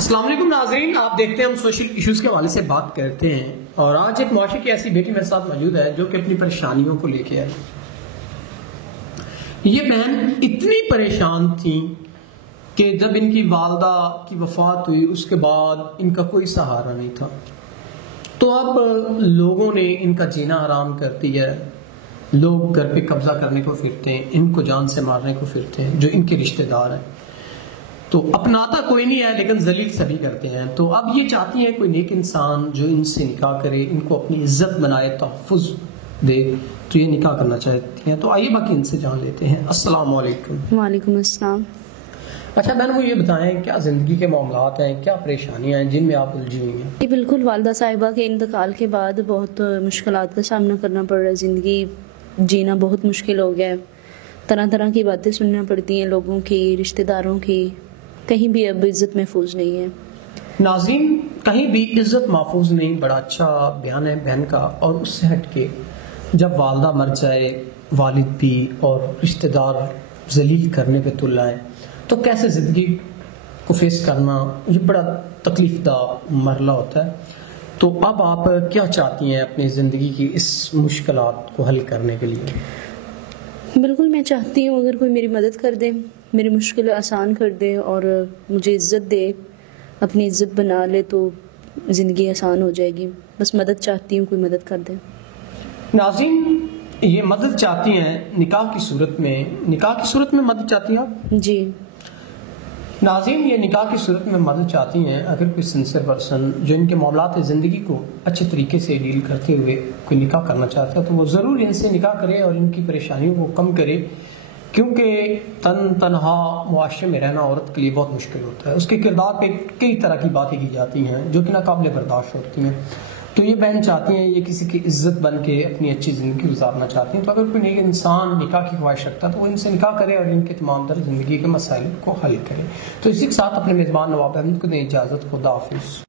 السلام علیکم ناظرین، آپ دیکھتے ہیں ہم سوشل ایشوز کے حوالے سے بات کرتے ہیں، اور آج ایک معاشرے کی ایسی بیٹی میرے ساتھ موجود ہے جو کہ اپنی پریشانیوں کو لے کے آئی۔ یہ بہن اتنی پریشان تھی کہ جب ان کی والدہ کی وفات ہوئی اس کے بعد ان کا کوئی سہارا نہیں تھا، تو اب لوگوں نے ان کا جینا حرام کر دیا ہے۔ لوگ گھر پہ قبضہ کرنے کو پھرتے ہیں، ان کو جان سے مارنے کو پھرتے ہیں جو ان کے رشتہ دار ہیں، تو اپناتا کوئی نہیں ہے لیکن ذلیل سبھی کرتے ہیں۔ تو اب یہ چاہتی ہیں کوئی نیک انسان جو ان سے نکاح کرے، ان کو اپنی عزت بنائے، تحفظ دے، تو یہ نکاح کرنا چاہتی ہیں۔ تو آئیے باقی ان سے جان لیتے ہیں۔ السلام علیکم۔ وعلیکم السلام۔ اچھا بہن، وہ یہ بتائیں کیا زندگی کے معاملات ہیں، کیا پریشانیاں ہیں جن میں آپ الجھی ہوئی ہیں؟ جی بالکل، والدہ صاحبہ کے انتقال کے بعد بہت مشکلات کا سامنا کرنا پڑ رہا ہے۔ زندگی جینا بہت مشکل ہو گیا ہے، طرح طرح کی باتیں سننا پڑتی ہیں لوگوں کی، رشتہ داروں کی، کہیں بھی اب عزت محفوظ نہیں ہے۔ ناظرین، کہیں بھی عزت محفوظ نہیں، بڑا اچھا بیان ہے بہن کا۔ اور اس سے ہٹ کے جب والدہ مر جائے، والد بھی اور رشتہ دار ذلیل کرنے پہ تل آئے، تو کیسے زندگی کو فیس کرنا، یہ بڑا تکلیف دہ مرحلہ ہوتا ہے۔ تو اب آپ کیا چاہتی ہیں اپنی زندگی کی اس مشکلات کو حل کرنے کے لیے؟ بالکل، میں چاہتی ہوں اگر کوئی میری مدد کر دے، میری مشکل آسان کر دے اور مجھے عزت دے، اپنی عزت بنا لے، تو زندگی آسان ہو جائے گی۔ بس مدد چاہتی ہوں، کوئی مدد کر دے۔ ناظرین، یہ مدد چاہتی ہیں نکاح کی صورت میں مدد چاہتی ہیں آپ؟ جی ناظرین، یہ نکاح کی صورت میں مدد چاہتی ہیں اگر کوئی سنسیئر پرسن جو ان کے معاملات زندگی کو اچھے طریقے سے ڈیل کرتے ہوئے کوئی نکاح کرنا چاہتا ہے، تو وہ ضرور ان سے نکاح کرے اور ان کی پریشانیوں کو کم کرے، کیونکہ تنہا معاشرے میں رہنا عورت کے لیے بہت مشکل ہوتا ہے۔ اس کے کردار پہ کئی طرح کی باتیں کی جاتی ہیں جو کہ ناقابل برداشت ہوتی ہیں۔ تو یہ بہن چاہتی ہیں یہ کسی کی عزت بن کے اپنی اچھی زندگی گزارنا چاہتی ہیں، تو اگر کوئی نیک انسان نکاح کی خواہش رکھتا ہے تو وہ ان سے نکاح کرے اور ان کے تمام تر زندگی کے مسائل کو حل کرے۔ تو اسی کے ساتھ اپنے میزبان نواب احمد کو دیں اجازت۔ خدا حافظ۔